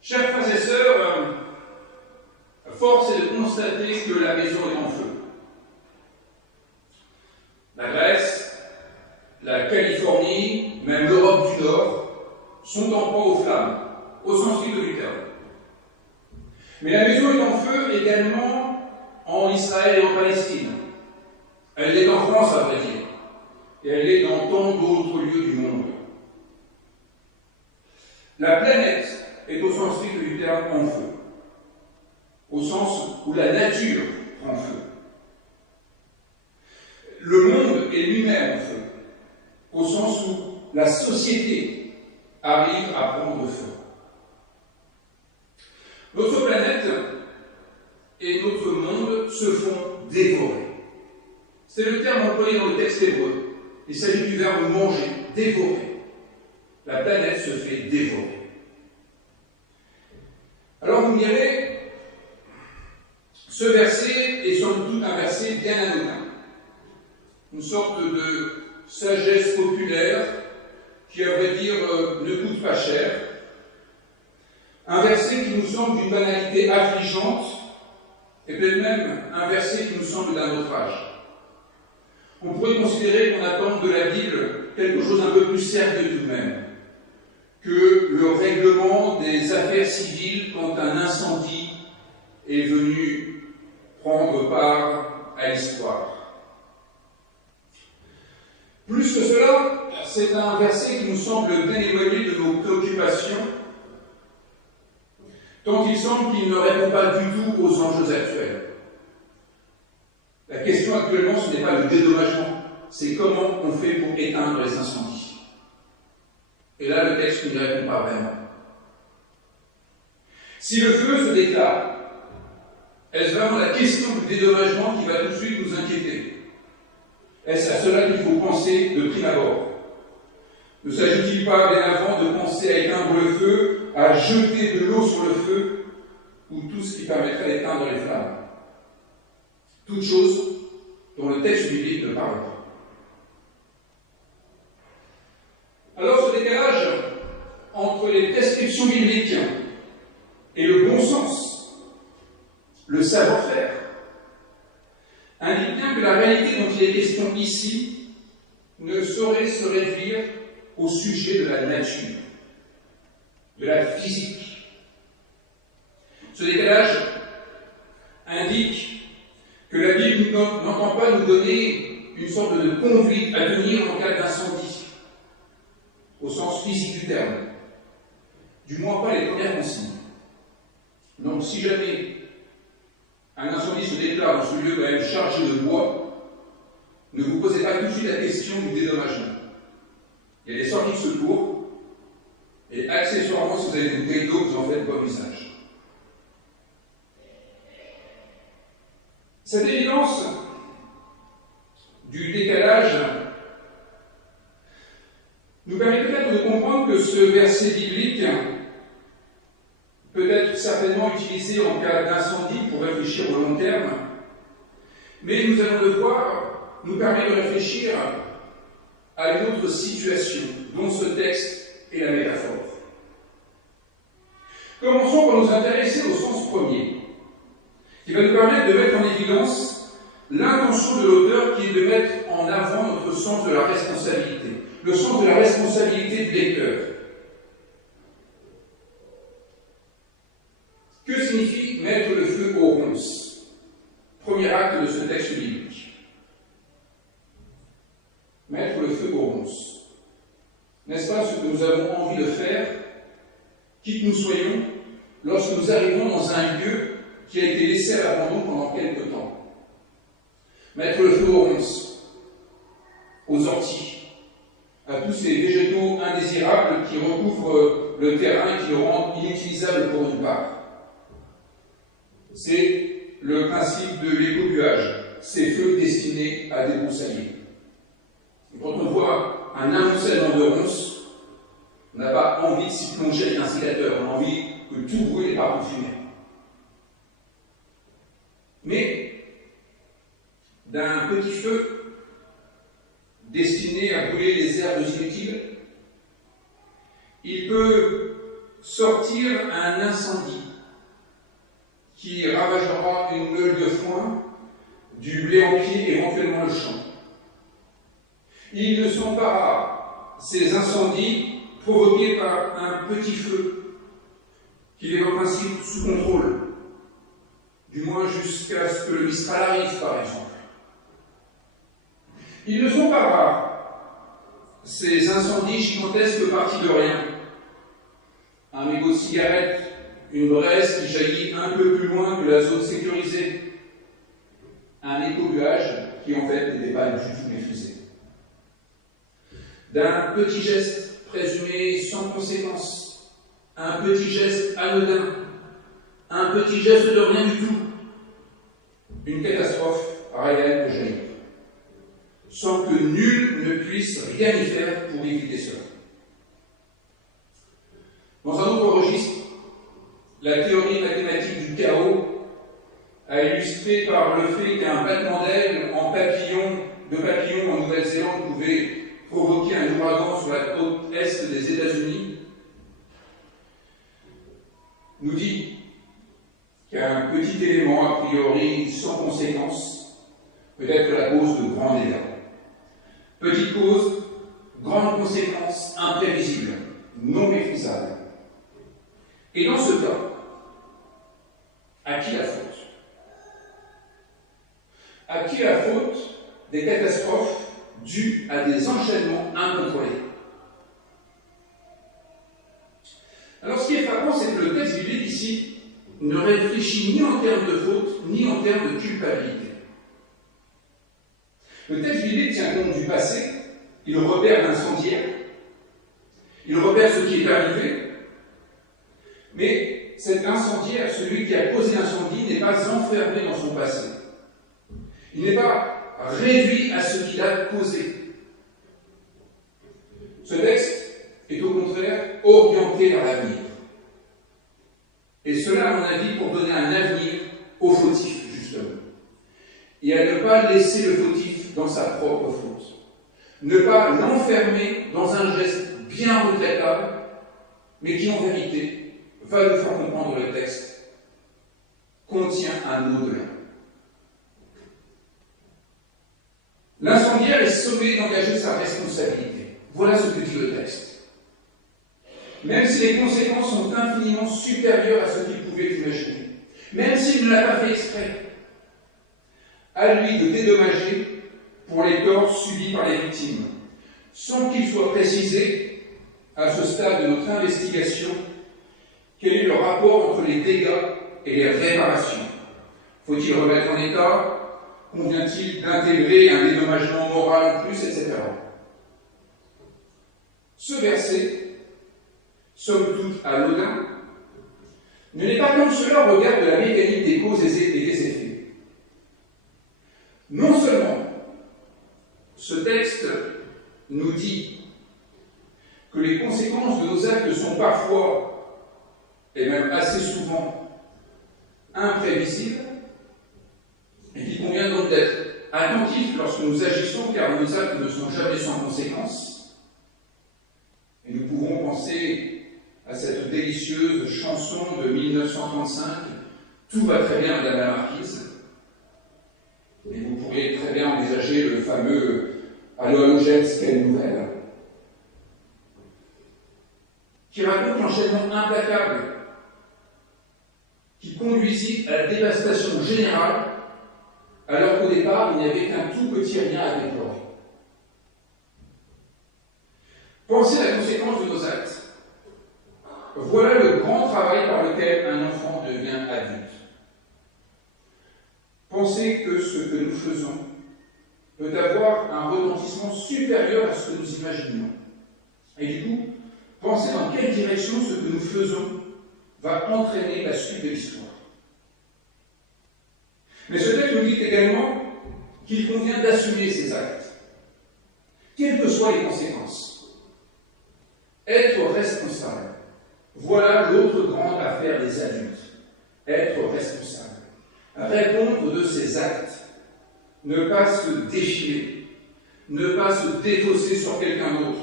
Chers frères et sœurs, force est de constater que la maison est en feu. La Grèce, la Californie, même l'Europe du Nord, sont en proie aux flammes, au sens strict du terme. Mais la maison est en feu également en Israël et en Palestine. Elle l'est en France, à vrai dire, et elle l'est dans tant d'autres lieux du monde. La planète est au sens strict du terme en feu, au sens où la nature prend feu. Le monde est lui-même en feu, au sens où la société arrive à prendre feu. Notre planète et notre monde se font dévorer. C'est le terme employé dans le texte hébreu. Il s'agit du verbe manger, dévorer. La planète se fait dévorer. Alors vous me direz, ce verset est somme toute un verset bien anodin. Une sorte de sagesse populaire qui, à vrai dire, ne coûte pas cher. Un verset qui nous semble d'une banalité affligeante, et peut-être même un verset qui nous semble d'un autre âge. On pourrait considérer qu'on attend de la Bible quelque chose d'un peu plus sérieux tout de même, que le règlement des affaires civiles quand un incendie est venu prendre part à l'histoire. Plus que cela, c'est un verset qui nous semble bien éloigné de nos préoccupations, tant il semble qu'il ne répond pas du tout aux enjeux actuels. La question actuellement, ce n'est pas le dédommagement, c'est comment on fait pour éteindre les incendies. Et là, le texte ne répond pas vraiment. Si le feu se déclare, est-ce vraiment la question du dédommagement qui va tout de suite nous inquiéter? Est-ce à cela qu'il faut penser de prime abord? Ne s'agit-il pas bien avant de penser à éteindre le feu, à jeter de l'eau sur le feu, ou tout ce qui permettrait d'éteindre les flammes? Toutes choses dont le texte biblique ne parle pas. Alors ce décalage entre les prescriptions bibliques et le bon sens, le savoir-faire, indique bien que la réalité dont il est question ici ne saurait se réduire au sujet de la nature, de la physique. Ce décalage indique que la Bible n'entend pas nous donner une sorte de conduite à tenir en cas d'incendie, au sens physique du terme, du moins pas les premières consignes. Donc si jamais un incendie se déclare dans ce lieu quand même chargé de bois, ne vous posez pas tout de suite la question du dédommagement. Il y a des sorties de secours, et accessoirement, si vous avez une bouteille d'eau, vous en faites bon usage. Cette évidence du décalage nous permet peut-être de comprendre que ce verset biblique peut être certainement utilisé en cas d'incendie pour réfléchir au long terme, mais nous allons le voir, nous permet de réfléchir à une autre situation dont ce texte est la métaphore. Commençons par nous intéresser au sens premier, qui va nous permettre de mettre en évidence l'intention de l'auteur qui est de mettre en avant notre sens de la responsabilité, le sens de la responsabilité du lecteur. Que signifie mettre le feu aux ronces? Premier acte de ce texte biblique. Mettre le feu aux ronces. N'est-ce pas ce que nous avons envie de faire, qui que nous soyons, lorsque nous arrivons dans un lieu qui a été laissé à l'abandon pendant quelque temps? Mettre le feu aux ronces, aux orties, à tous ces végétaux indésirables qui recouvrent le terrain et qui le rendent inutilisable pour une part. C'est le principe de l'écobuage, ces feux destinés à débroussailler. Et quand on voit un amoncellement de ronces, on n'a pas envie de s'y plonger avec un sécateur, on a envie que tout brûle et part en fumée. Mais d'un petit feu destiné à brûler les herbes inutiles, il peut sortir un incendie qui ravagera une meule de foin, du blé en pied, éventuellement le champ. Il ne sont pas rares, ces incendies provoqués par un petit feu, qu'il est en principe sous contrôle, du moins jusqu'à ce que le Mistral arrive, par exemple. Ils ne sont pas rares, ces incendies gigantesques partis de rien. Un mégot de cigarette, une braise qui jaillit un peu plus loin que la zone sécurisée, un écobuage qui en fait n'était pas du tout maîtrisé. D'un petit geste présumé sans conséquence, un petit geste anodin, un petit geste de rien du tout, une catastrophe réelle peut jaillir, sans que nul ne puisse rien y faire pour éviter cela. Dans un autre registre, la théorie mathématique du chaos a illustré par le fait qu'un battement d'ailes de papillon en Nouvelle-Zélande pouvait provoquer un ouragan sur la côte est des États-Unis, nous dit qu'un petit élément a priori sans conséquence peut être la cause de grands dégâts. Petite cause, grande conséquence, imprévisible, non maîtrisable. Et dans ce cas, à qui la faute? À qui la faute des catastrophes dues à des enchaînements incontrôlés? Alors ce qui est frappant, c'est que le texte biblique ici ne réfléchit ni en termes de faute, ni en termes de culpabilité. Le texte biblique tient compte du passé, il repère l'incendiaire, il repère ce qui est arrivé, mais cet incendiaire, celui qui a causé l'incendie, n'est pas enfermé dans son passé. Il n'est pas réduit à ce qu'il a causé. Ce texte est au contraire orienté vers l'avenir. Et cela, à mon avis, pour donner un avenir au fautif, justement. Et à ne pas laisser le fautif dans sa propre faute. Ne pas l'enfermer dans un geste bien regrettable, mais qui en vérité va nous faire comprendre le texte, contient un au-delà. L'incendiaire est sommé d'engager sa responsabilité. Voilà ce que dit le texte. Même si les conséquences sont infiniment supérieures à ce qu'il pouvait imaginer, même s'il ne l'a pas fait exprès, à lui de dédommager pour les torts subis par les victimes, sans qu'il soit précisé, à ce stade de notre investigation, quel est le rapport entre les dégâts et les réparations. Faut-il remettre en état? Convient-il d'intégrer un dédommagement moral en plus, etc. Ce verset, somme toute anodin, ne n'est pas comme cela au regard de la mécanique des causes et des effets. Non seulement ce texte nous dit que les conséquences de nos actes sont parfois, et même assez souvent, imprévisibles, et qu'il convient donc d'être attentif lorsque nous agissons, car nos actes ne sont jamais sans conséquences. Et nous pouvons penser à cette délicieuse chanson de 1935, « Tout va très bien, Madame la Marquise ». Et vous pourriez très bien envisager le fameux « Allô, allô, James, quelle nouvelle ?» qui raconte l'enchaînement implacable qui conduisit à la dévastation générale, alors qu'au départ, il n'y avait qu'un tout petit rien à déplorer. Pensez à la conséquence de nos actes. Voilà le grand travail par lequel un enfant devient adulte. Pensez que ce que nous faisons peut avoir un retentissement supérieur à ce que nous imaginons. Et du coup, pensez dans quelle direction ce que nous faisons va entraîner la suite de l'histoire. Mais ce texte nous dit également qu'il convient d'assumer ces actes, quelles que soient les conséquences. Être responsable. Voilà l'autre grande affaire des adultes. Être responsable. Répondre de ses actes. Ne pas se défiler. Ne pas se défausser sur quelqu'un d'autre.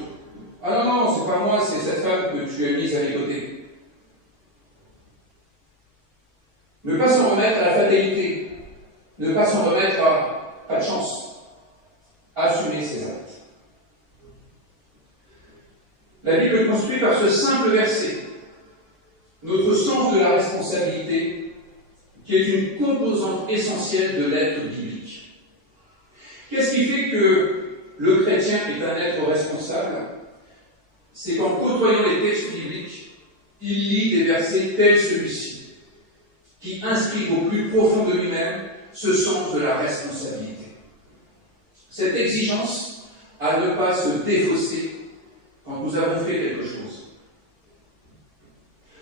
Ah non, non, c'est pas moi, c'est cette femme que tu as mise à mes côtés. Ne pas s'en remettre à pas de chance. Assumer ses actes. La Bible construit par ce simple verset notre sens de la responsabilité, qui est une composante essentielle de l'être biblique. Qu'est-ce qui fait que le chrétien est un être responsable? C'est qu'en côtoyant les textes bibliques, il lit des versets tels celui-ci, qui inscrivent au plus profond de lui-même ce sens de la responsabilité. Cette exigence à ne pas se défausser quand nous avons fait quelque chose.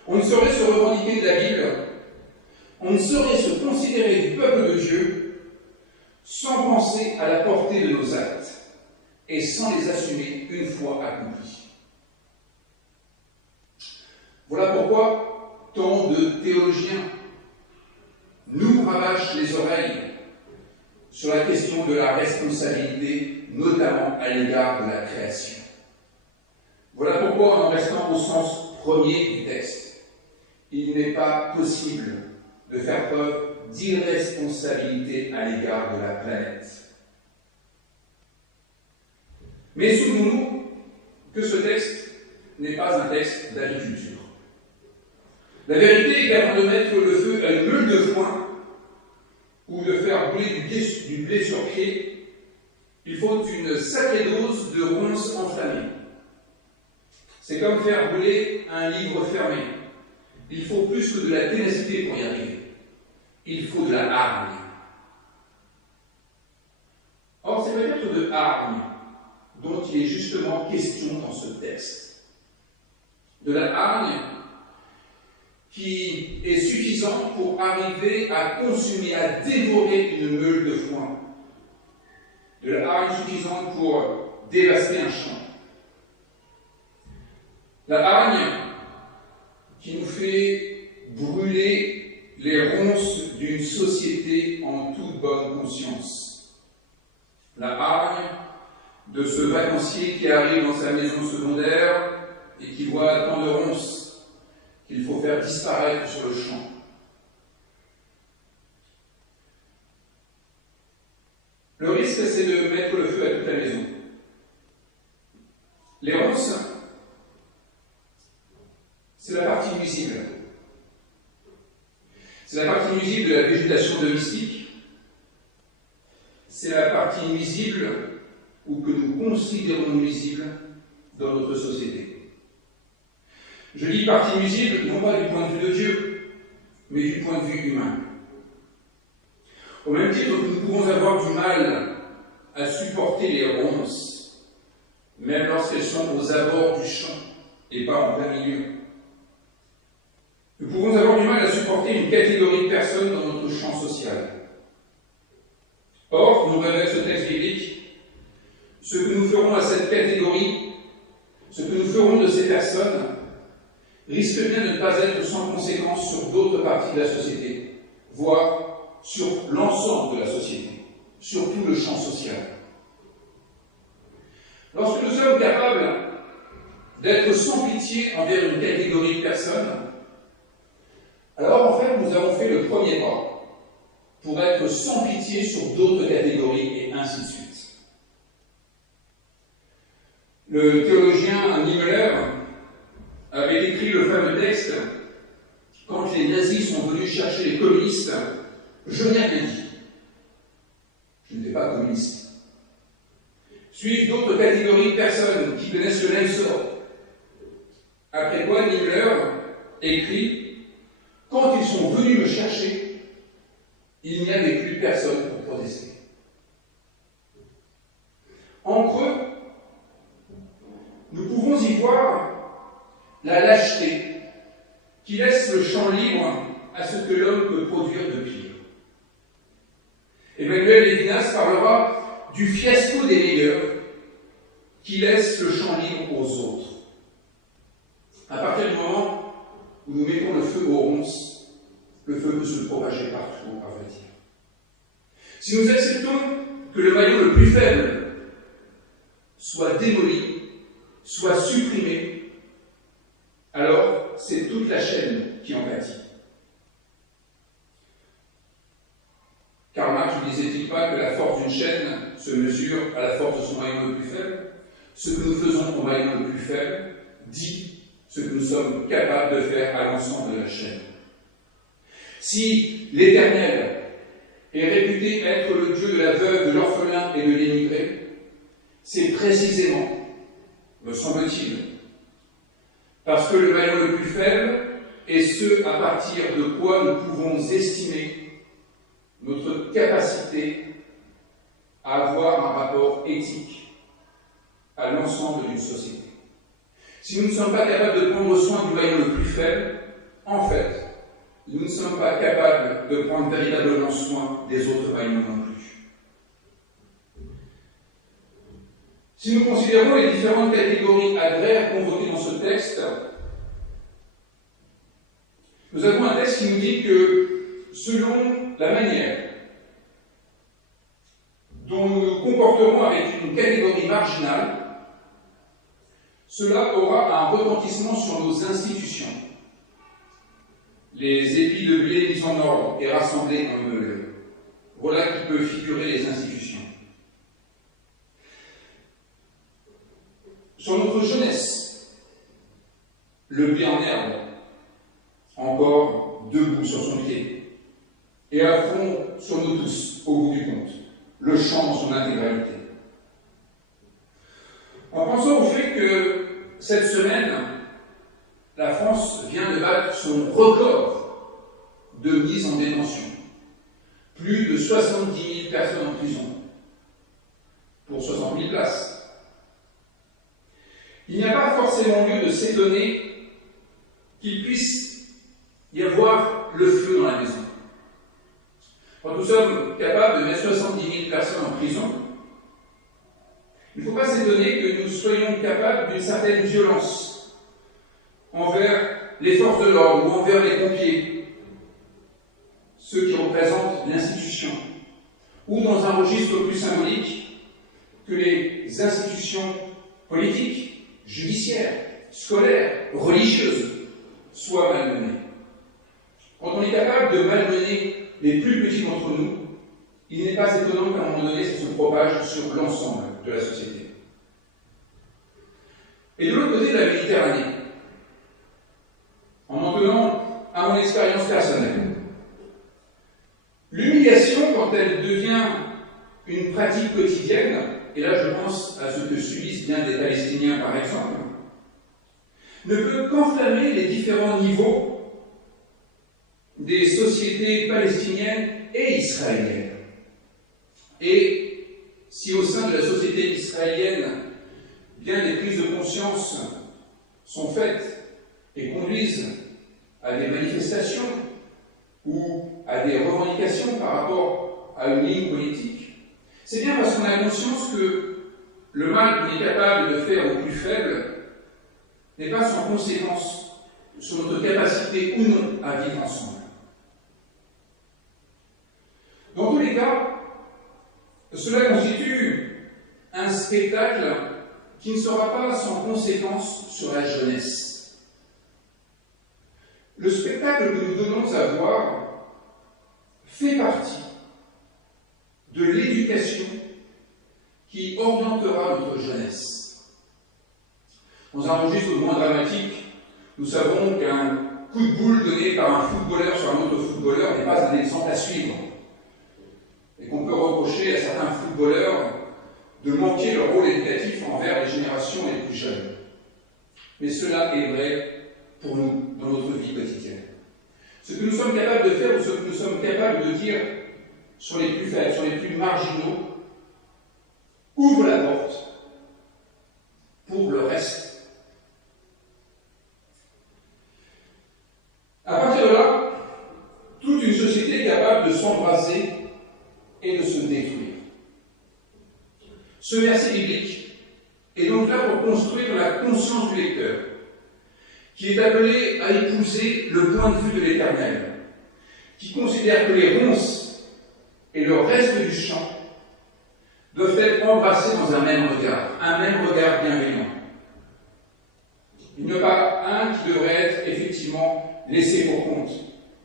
On ne saurait se revendiquer de la Bible, on ne saurait se considérer du peuple de Dieu sans penser à la portée de nos actes et sans les assumer une fois accomplis. Voilà pourquoi tant de théologiens nous rabâchent les oreilles sur la question de la responsabilité, notamment à l'égard de la création. Voilà pourquoi, en restant au sens premier du texte, il n'est pas possible de faire preuve d'irresponsabilité à l'égard de la planète. Mais souvenons-nous que ce texte n'est pas un texte d'agriculture. La vérité est qu'avant de mettre le feu à une meule de foin ou de faire brûler du blé sur pied, il faut une sacrée dose de ronces enflammées. C'est comme faire brûler un livre fermé. Il faut plus que de la ténacité pour y arriver. Il faut de la hargne. Or, c'est peut-être de hargne dont il est justement question dans ce texte. De la hargne qui est suffisante pour arriver à consumer, à dévorer une meule de foin. De la hargne suffisante pour dévaster un champ. La hargne qui nous fait brûler les ronces d'une société en toute bonne conscience. La hargne de ce vacancier qui arrive dans sa maison secondaire et qui voit tant de ronces qu'il faut faire disparaître sur le champ. Le risque, c'est de mettre le feu à toute la maison. Les ronces, c'est la partie nuisible. C'est la partie nuisible de la végétation domestique. C'est la partie nuisible ou que nous considérons nuisible dans notre société. Je dis partie nuisible non pas du point de vue de Dieu, mais du point de vue humain. Au même titre que nous pouvons avoir du mal à supporter les ronces, même lorsqu'elles sont aux abords du champ et pas en plein milieu. Nous pouvons avoir du mal à supporter une catégorie de personnes dans notre champ social. Or, nous révèle ce texte biblique, ce que nous ferons à cette catégorie, ce que nous ferons de ces personnes, risque bien de ne pas être sans conséquence sur d'autres parties de la société, voire sur l'ensemble de la société, sur tout le champ social. Lorsque nous sommes capables d'être sans pitié envers une catégorie de personnes, alors en fait nous avons fait le premier pas pour être sans pitié sur d'autres catégories et ainsi de suite. Le théologien Niemöller avait écrit le fameux texte « Quand les nazis sont venus chercher les communistes, je n'ai rien dit. Je n'étais pas communiste. » Suivent d'autres catégories de personnes qui connaissent le même sort. Après quoi, Niemöller écrit « Quand ils sont venus me chercher, il n'y avait plus personne pour protester. » En creux, nous pouvons y voir la lâcheté qui laisse le champ libre à ce que l'homme peut produire de pire. Emmanuel Lévinas parlera du fiasco des meilleurs qui laisse le champ libre aux autres. À partir du moment où nous mettons le feu aux ronces, le feu peut se propager partout, à vrai dire. Si nous acceptons que le maillon le plus faible soit démoli, soit supprimé, alors c'est toute la chaîne qui en pâtit. Karl Marx mesure à la force de son maillon le plus faible. Ce que nous faisons au maillon le plus faible dit ce que nous sommes capables de faire à l'ensemble de la chaîne. Si l'Éternel est réputé être le Dieu de la veuve, de l'orphelin et de l'émigré, c'est précisément, me semble-t-il, parce que le maillon le plus faible est ce à partir de quoi nous pouvons estimer notre capacité à avoir un rapport éthique à l'ensemble d'une société. Si nous ne sommes pas capables de prendre soin du maillon le plus faible, en fait, nous ne sommes pas capables de prendre véritablement soin des autres maillons non plus. Si nous considérons les différentes catégories agraires convoquées dans ce texte, nous avons un texte qui nous dit que selon la manière dont nous nous comporterons avec une catégorie marginale, cela aura un retentissement sur nos institutions. Les épis de blé mis en ordre et rassemblés en meule. Voilà qui peut figurer les institutions. Sur notre jeunesse, le blé en herbe, encore debout sur son pied, et à fond sur nous tous, au bout du compte, le champ dans son intégralité. En pensant au fait que cette semaine, la France vient de battre son record de mise en détention. Plus de 70 000 personnes en prison pour 60 000 places. Il n'y a pas forcément lieu de s'étonner qu'il puisse y avoir le feu dans la maison. Quand nous sommes capables de mettre 70 000 personnes en prison, il ne faut pas s'étonner que nous soyons capables d'une certaine violence envers les forces de l'ordre ou envers les pompiers, ceux qui représentent l'institution, ou dans un registre plus symbolique, que les institutions politiques, judiciaires, scolaires, religieuses soient malmenées. Quand on est capable de malmener les plus petits d'entre nous, il n'est pas étonnant qu'à un moment donné, ça se propage sur l'ensemble de la société. Et de l'autre côté de la Méditerranée, en m'en tenant à mon expérience personnelle, l'humiliation, quand elle devient une pratique quotidienne, et là je pense à ce que subissent bien des Palestiniens par exemple, ne peut qu'enflammer les différents niveaux des sociétés palestiniennes et israéliennes. Et si au sein de la société israélienne, bien des prises de conscience sont faites et conduisent à des manifestations ou à des revendications par rapport à une ligne politique, c'est bien parce qu'on a conscience que le mal qu'on est capable de faire au plus faible n'est pas sans conséquence sur notre capacité ou non à vivre ensemble. Dans tous les cas, cela constitue un spectacle qui ne sera pas sans conséquence sur la jeunesse. Le spectacle que nous donnons à voir fait partie de l'éducation qui orientera notre jeunesse. Dans un registre moins dramatique, nous savons qu'un coup de boule donné par un footballeur sur un autre footballeur n'est pas un exemple à suivre. Et qu'on peut reprocher à certains footballeurs de manquer leur rôle éducatif envers les générations les plus jeunes. Mais cela est vrai pour nous dans notre vie quotidienne. Ce que nous sommes capables de faire ou ce que nous sommes capables de dire sur les plus faibles, sur les plus marginaux, ouvre la porte pour le reste. À partir de là, toute une société est capable de s'embraser et de se détruire. Ce verset biblique est donc là pour construire la conscience du lecteur, qui est appelé à épouser le point de vue de l'Éternel, qui considère que les ronces et le reste du champ doivent être embrassés dans un même regard bienveillant. Il n'y a pas un qui devrait être effectivement laissé pour compte,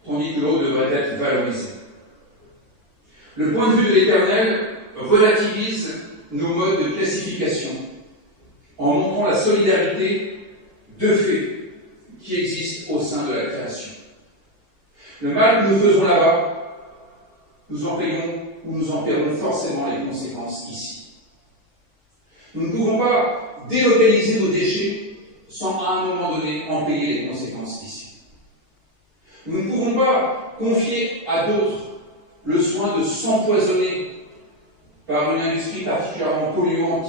tandis que l'autre devrait être valorisé. Le point de vue de l'Éternel relativise nos modes de classification en montrant la solidarité de fait qui existe au sein de la création. Le mal que nous faisons là-bas, nous en payons ou nous en paierons forcément les conséquences ici. Nous ne pouvons pas délocaliser nos déchets sans à un moment donné en payer les conséquences ici. Nous ne pouvons pas confier à d'autres le soin de s'empoisonner par une industrie particulièrement polluante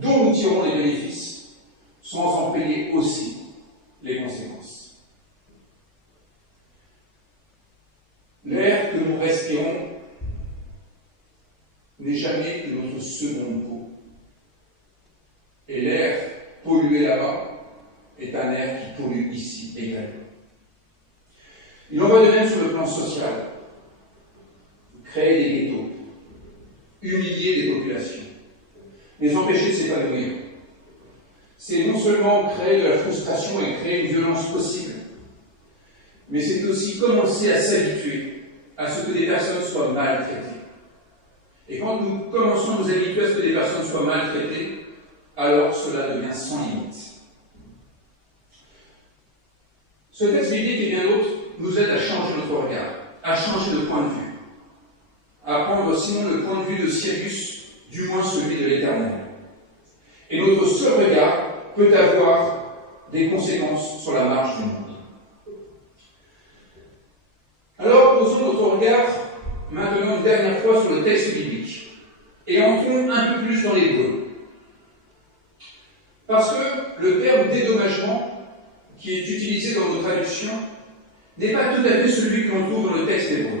dont nous tirons les bénéfices sans en payer aussi les conséquences. L'air que nous respirons n'est jamais que notre seconde peau. Et l'air pollué là-bas est un air qui pollue ici également. Il en va de même sur le plan social. Créer des ghettos, humilier des populations, les empêcher de s'épanouir. C'est non seulement créer de la frustration et créer une violence possible, mais c'est aussi commencer à s'habituer à ce que des personnes soient maltraitées. Et quand nous commençons à nous habituer à ce que des personnes soient maltraitées, alors cela devient sans limite. Ce texte biblique et bien d'autres nous aide à changer notre regard, à changer de point de vue, à prendre sinon le point de vue de Cyrus, du moins celui de l'Éternel. Et notre seul regard peut avoir des conséquences sur la marche du monde. Alors posons notre regard maintenant une dernière fois sur le texte biblique et entrons un peu plus dans l'hébreu. Parce que le terme dédommagement qui est utilisé dans nos traductions n'est pas tout à fait celui que l'on trouve dans le texte hébreu.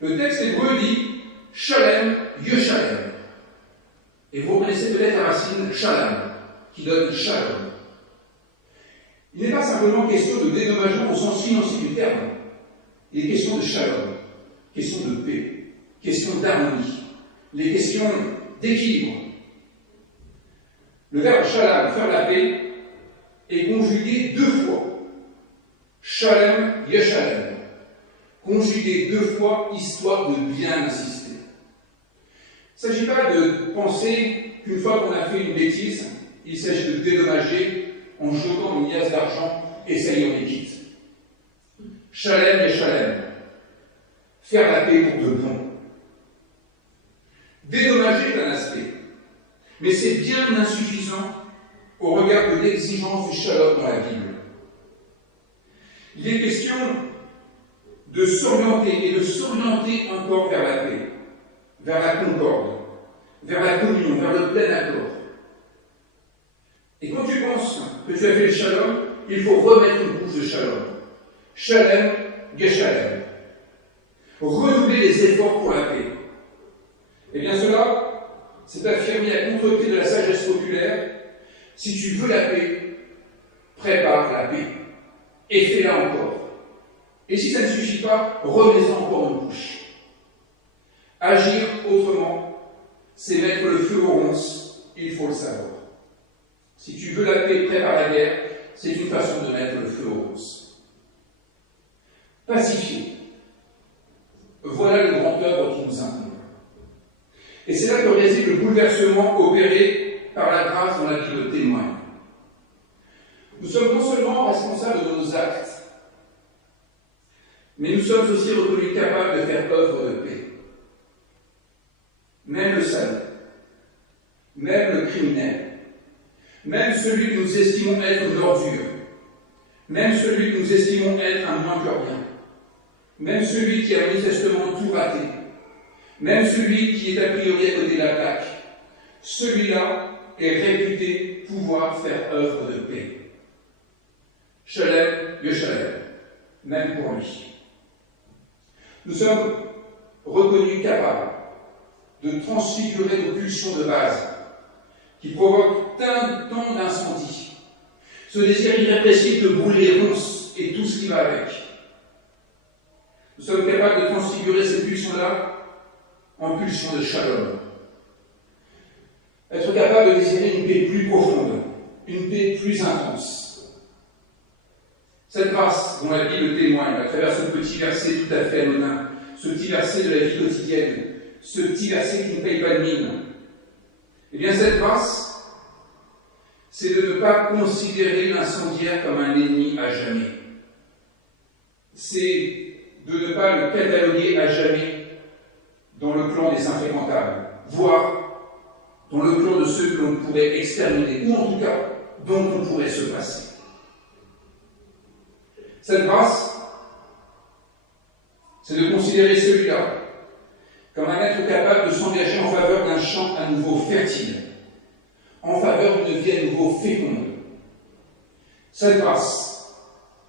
Le texte hébreu dit Shalem, Yeshalem. Et vous connaissez peut-être la racine Shalom, qui donne Shalom. Il n'est pas simplement question de dédommagement au sens financier du terme. Il est question de Shalom, question de paix, question d'harmonie, les questions d'équilibre. Le verbe Shalom, faire la paix, est conjugué 2 fois. Shalem, Yeshalem. Conjugué 2 fois, histoire de bien insister. Il ne s'agit pas de penser qu'une fois qu'on a fait une bêtise, il s'agit de dédommager en jetant une liasse d'argent et ça y est, on est quitte. Shalem, Yeshalem. Faire la paix pour de bon. Dédommager est un aspect, mais c'est bien insuffisant au regard de l'exigence du shalom dans la Bible. Il est question de s'orienter et de s'orienter encore vers la paix, vers la concorde, vers la communion, vers le plein accord. Et quand tu penses que tu as fait le shalom, il faut remettre une couche de shalom. Shalem, Geshalem. Redoubler les efforts pour la paix. Eh bien cela, c'est affirmer à contre-pied de la sagesse populaire. Si tu veux la paix, prépare la paix. Et fais-la encore. Et si ça ne suffit pas, remets-en encore une couche. Agir autrement, c'est mettre le feu aux ronces, il faut le savoir. Si tu veux la paix, prépare la guerre, c'est une façon de mettre le feu aux ronces. Pacifier. Voilà le grand œuvre qui nous incombe. Et c'est là que réside le bouleversement opéré par la grâce dont la Bible témoigne. Nous sommes non seulement responsables de nos actes, mais nous sommes aussi reconnus capables de faire œuvre de paix. Même le salaud, même le criminel, même celui que nous estimons être une ordure, même celui que nous estimons être un moins que rien, même celui qui a manifestement tout raté, même celui qui est a priori à côté de la plaque, celui-là est réputé pouvoir faire œuvre de paix. Shalem, Yeshalem, même pour lui. Nous sommes reconnus capables de transfigurer nos pulsions de base, qui provoquent tant d'incendies, ce désir irrépressible de brûler les ronces et tout ce qui va avec. Nous sommes capables de transfigurer ces pulsions-là en pulsions de shalom. Être capable de désirer une paix plus profonde, une paix plus intense. Cette grâce dont la Bible témoigne à travers ce petit verset tout à fait anodin, ce petit verset de la vie quotidienne, ce petit verset qui ne paye pas de mine, Eh bien, cette grâce, c'est de ne pas considérer l'incendiaire comme un ennemi à jamais. C'est de ne pas le cataloguer à jamais dans le clan des infréquentables, voire dans le clan de ceux que l'on pourrait exterminer, ou en tout cas, dont on pourrait se passer. Cette grâce, c'est de considérer celui-là comme un être capable de s'engager en faveur d'un champ à nouveau fertile, en faveur d'une vie à nouveau féconde. Cette grâce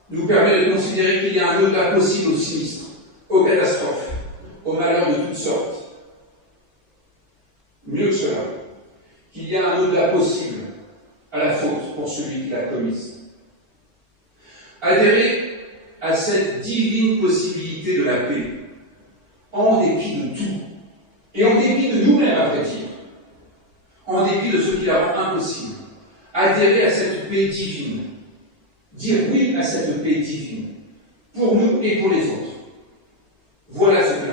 nous permet de considérer qu'il y a un au-delà possible au sinistre, aux catastrophes, aux malheurs de toutes sortes. Mieux que cela, qu'il y a un au-delà possible à la faute pour celui qui l'a commise. Adhérer à cette divine possibilité de la paix, en dépit de tout, et en dépit de nous-mêmes, à vrai dire, en dépit de ce qui la rend impossible, adhérer à cette paix divine, dire oui à cette paix divine, pour nous et pour les autres. Voilà ce que